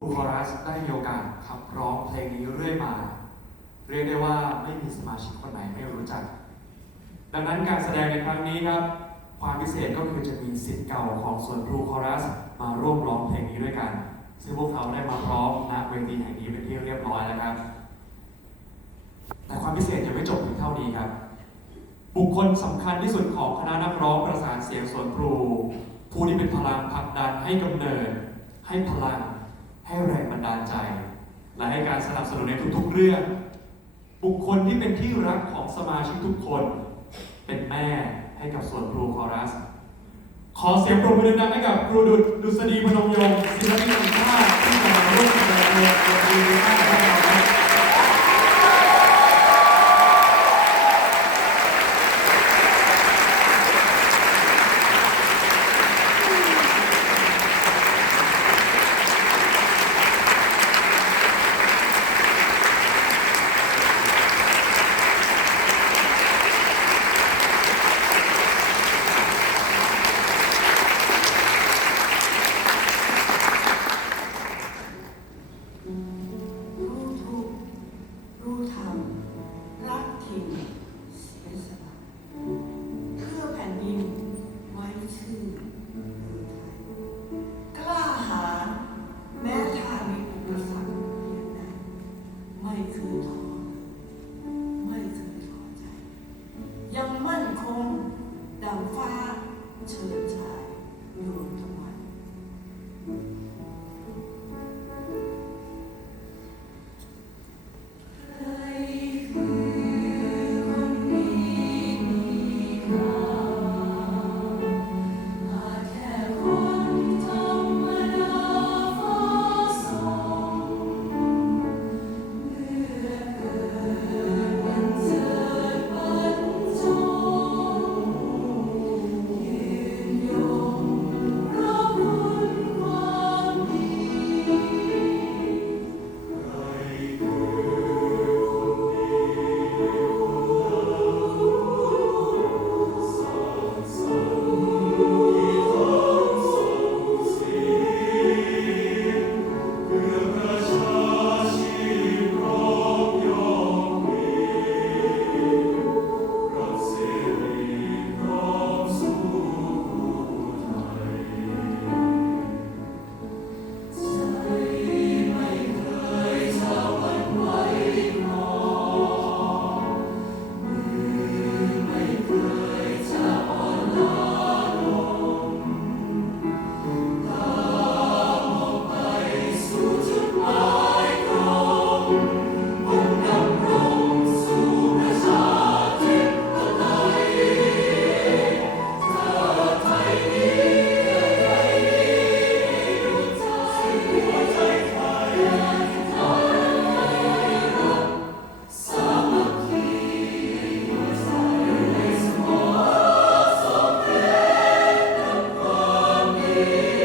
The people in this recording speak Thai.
ครูคอรัสได้มีโอกาสขับร้องเพลงนี้เรื่อยมา เรียกได้ว่าไม่มีสมาชิกคนไหนไม่รู้จัก ดังนั้นการแสดงในครั้งนี้ครับ ความพิเศษก็คือจะมีสิทธิ์เก่าของส่วนครูคอรัสมาร่วมร้องเพลงนี้ด้วยกัน ซึ่งพวกเขาได้มาพร้อมณเวทีแห่งนี้เป็นที่เรียบร้อยแล้วครับ แต่ความพิเศษยังไม่จบเพียงเท่านี้ครับ บุคคลสำคัญที่สุดของคณะนักร้องประสานเสียงส่วนครู ผู้ที่เป็นพลังผลักดันให้กำเนิดให้พลัง ให้แรงบันดาลใจ และให้การสนับสนุนในทุกๆเรื่อง บุคคลที่เป็นที่รักของสมาชิกทุกคน เป็นแม่ให้กับส่วนครูคอรัส ขอเสียงปรบมือดังให้กับครูดุดุษฎีพนมยงศิลปินแห่งชาติที่มาร่วมแสดงความยินดีต้อนรับ Yeah.